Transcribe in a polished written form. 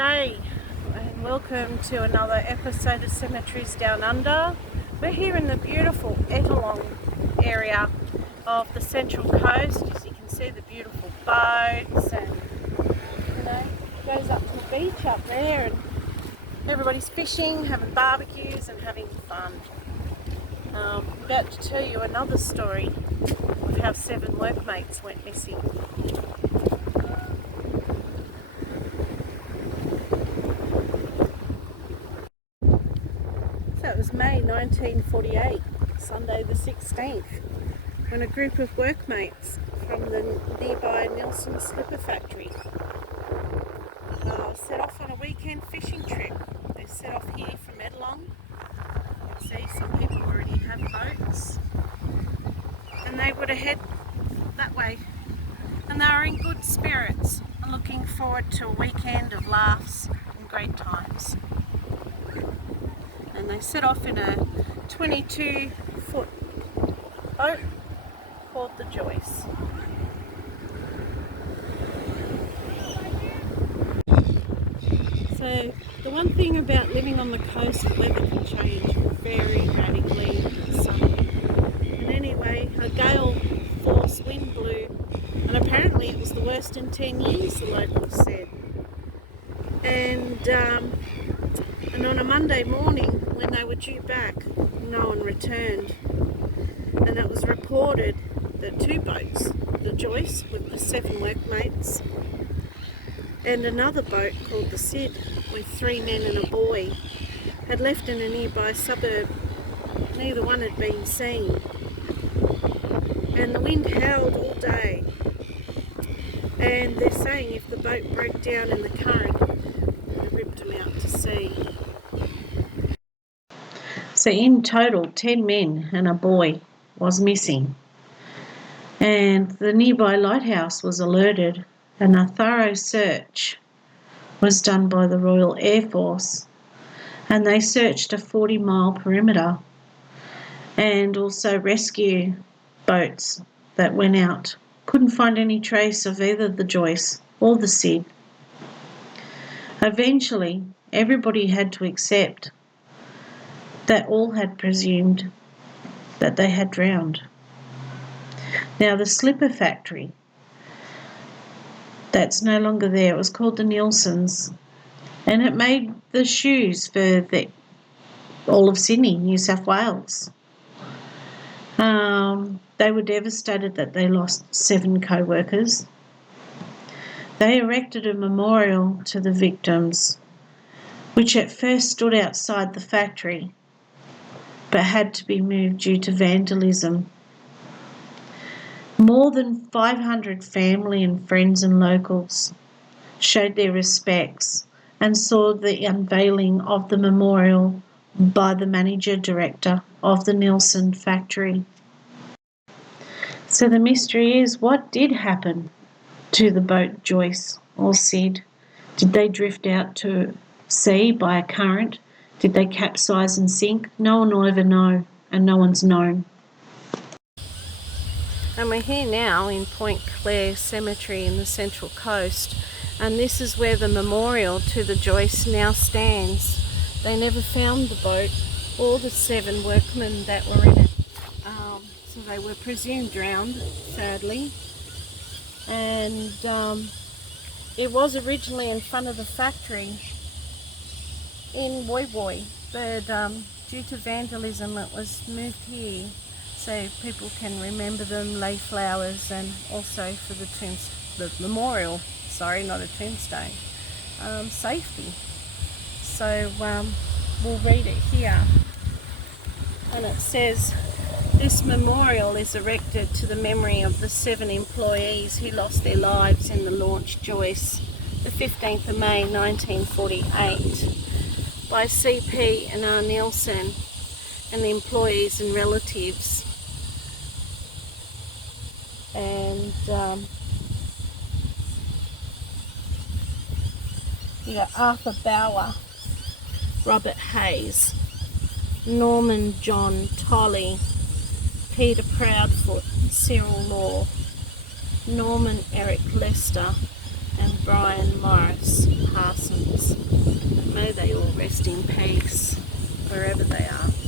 G'day and welcome to another episode of Cemeteries Down Under. We're here in the beautiful Ettalong area of the Central Coast. As you can see, the beautiful boats, and it goes up to the beach up there, and everybody's fishing, having barbecues and having fun. I'm about to tell you another story of how 7 workmates went missing. So it was May 1948, Sunday the 16th, when a group of workmates from the nearby Nelson slipper factory set off on a weekend fishing trip. They set off here from Ettalong. You can see some people already have boats, and they would head that way. And they were in good spirits, looking forward to a weekend of laughs and great times. And they set off in a 22-foot boat called the Joyce. So the one thing about living on the coast, the weather can change very radically in the summer. And anyway, a gale force wind blew, and apparently it was the worst in 10 years, the locals said. And on a Monday morning, when they were due back, no one returned. And it was reported that 2 boats, the Joyce with the 7 workmates, and another boat called the Sid with 3 men and a boy, had left in a nearby suburb. Neither one had been seen. And the wind howled all day. And they're saying if the boat broke down in the current, it would have ripped them out to sea. So in total, 10 men and a boy was missing. And the nearby lighthouse was alerted, and a thorough search was done by the Royal Air Force. And they searched a 40-mile perimeter, and also rescue boats that went out. Couldn't find any trace of either the Joyce or the Sid. Eventually, everybody had to accept that all had presumed that they had drowned. Now, the slipper factory, that's no longer there. It was called the Nelsons, and it made the shoes for all of Sydney, New South Wales. They were devastated that they lost 7 co-workers. They erected a memorial to the victims, which at first stood outside the factory, but had to be moved due to vandalism. More than 500 family and friends and locals showed their respects and saw the unveiling of the memorial by the manager-director of the Nelson factory. So the mystery is, what did happen to the boat Joyce or Sid? Did they drift out to sea by a current? Did they capsize and sink? No one will ever know, and no one's known. And we're here now in Point Clare Cemetery in the Central Coast, and this is where the memorial to the Joyce now stands. They never found the boat or the 7 workmen that were in it, so they were presumed drowned, sadly. And it was originally in front of the factory in Woy Woy, but due to vandalism it was moved here so people can remember them, lay flowers, and also for the memorial, not a tombstone, safety. So we'll read it here, and it says, "This memorial is erected to the memory of the 7 employees who lost their lives in the launch Joyce, the 15th of May 1948, by CP and R. Nelson and the employees and relatives." And you got Arthur Bauer, Robert Hayes, Norman John Tolley, Peter Proudfoot, Cyril Law, Norman Eric Lester, and Brian Morris Parsons. May they all rest in peace wherever they are.